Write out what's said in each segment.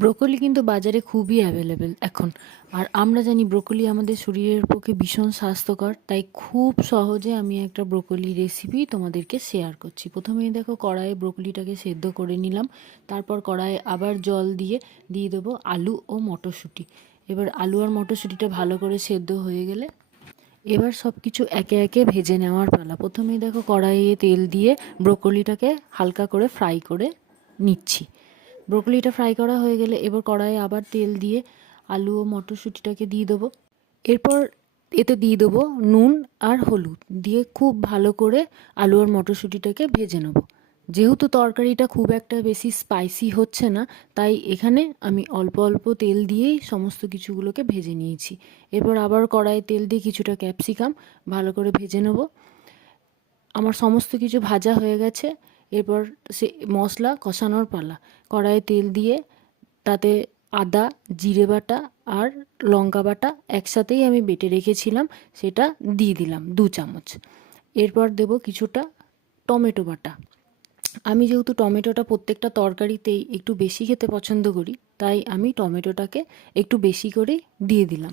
Broccoli কিন্তু বাজারে খুবই অ্যাভেলেবেল এখন। আর আমরা জানি ব্রোকলি আমাদের শরীরের পক্ষে ভীষণ স্বাস্থ্যকর, তাই খুব সহজে আমি একটা ব্রোকলি রেসিপি তোমাদেরকে শেয়ার করছি। প্রথমেই দেখো, কড়াইয়ে ব্রোকলিটাকে সেদ্ধ করে নিলাম। তারপর কড়াইয়ে আবার জল দিয়ে দেবো আলু ও মটরশুঁটি। এবার আলু আর মটরশুঁটিটা ভালো করে সেদ্ধ হয়ে গেলে এবার সব কিছু একে একে ভেজে নেওয়ার পালা। প্রথমেই দেখো, কড়াইয়ে তেল দিয়ে ব্রোকলিটাকে হালকা করে ফ্রাই করে নিচ্ছি। ব্রোকলিটা ফ্রাই করা হয়ে গেলে এবার কড়াইয়ে আবার তেল দিয়ে আলু ও মটরশুঁটিটাকে দিয়ে দেবো। এরপর এতে দিয়ে দেবো নুন আর হলুদ দিয়ে খুব ভালো করে আলু আর মটরশুঁটিটাকে ভেজে নেব। যেহেতু তরকারিটা খুব একটা বেশি স্পাইসি হচ্ছে না, তাই এখানে আমি অল্প অল্প তেল দিয়েই সমস্ত কিছুগুলোকে ভেজে নিয়েছি। এরপর আবার কড়াইয়ে তেল দিয়ে কিছুটা ক্যাপসিকাম ভালো করে ভেজে নেব। আমার সমস্ত কিছু ভাজা হয়ে গেছে। এরপর সে মশলা কষানোর পালা। কড়াইয়ে তেল দিয়ে তাতে আদা, জিরে বাটা আর লঙ্কা বাটা একসাথেই আমি বেটে রেখেছিলাম, সেটা দিয়ে দিলাম 2 চামচ। এরপর দেব কিছুটা টমেটো বাটা। আমি যেহেতু টমেটোটা প্রত্যেকটা তরকারিতেই একটু বেশি খেতে পছন্দ করি, তাই আমি টমেটোটাকে একটু বেশি করেই দিয়ে দিলাম।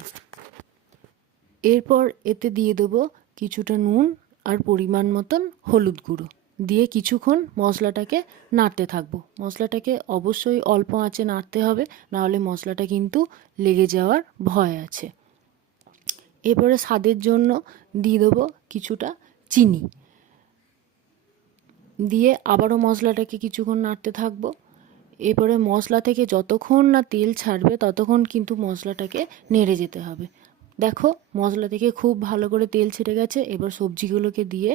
এরপর এতে দিয়ে দেবো কিছুটা নুন আর পরিমাণ মতন হলুদ গুঁড়ো দিয়ে কিছুক্ষণ মশলাটাকে নাড়তে থাকবো। মশলাটাকে অবশ্যই অল্প আঁচে নাড়তে হবে, নাহলে মশলাটা কিন্তু লেগে যাওয়ার ভয় আছে। এরপরে স্বাদের জন্য দিয়ে দেবো কিছুটা চিনি, দিয়ে আবারও মশলাটাকে কিছুক্ষণ নাড়তে থাকবো। এরপরে মশলা থেকে যতক্ষণ না তেল ছাড়বে ততক্ষণ কিন্তু মশলাটাকে নেড়ে যেতে হবে। দেখো, মশলা থেকে খুব ভালো করে তেল ছেড়ে গেছে। এবার সবজিগুলোকে দিয়ে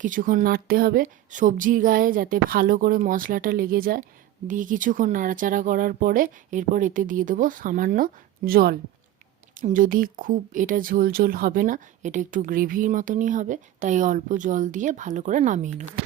কিছুক্ষণ নাড়তে হবে, সবজির গায়ে যাতে ভালো করে মশলাটা লেগে যায়। দিয়ে কিছুক্ষণ নাড়াচাড়া করার পরে এরপর এতে দিয়ে দেবো সামান্য জল। যদি খুব এটা ঝোল ঝোল হবে না, এটা একটু গ্রেভির মতনই হবে, তাই অল্প জল দিয়ে ভালো করে নামিয়ে নেব।